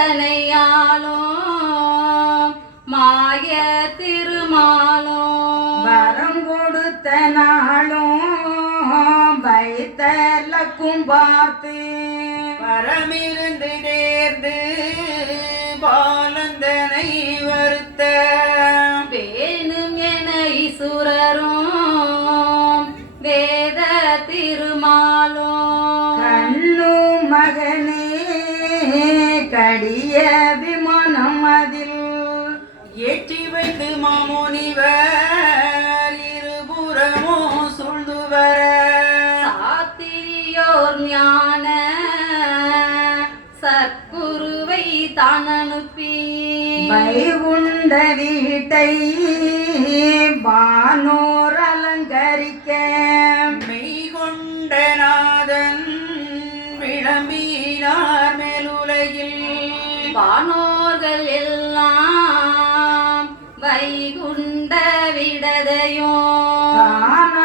எத்தனையாலும் மாய திருமாலும் வரம் கொடுத்த நாளும் வைத்தலக்கும் பார்த்து வரமிருந்து நேர்ந்து பாலந்தனை வருத்த வேணும் என ஈசுரரும் வேத திருமாலும் கண்ணும் மகனே கடிய விமானம் அதில் ஏற்றி வைத்து மாமுனிவர் இருபுறமோ சூழ்ந்து வர சாத்திரியோர் ஞான சத்குருவை தான் அனுப்பி வைகுண்ட வீட்டை வானோர் அலங்கரிக்க மெய்கொண்ட நாதன் விளம்பினார் மேலுலகில் வானோர்கள் எல்லாம் வைகுண்ட விடதையோ தான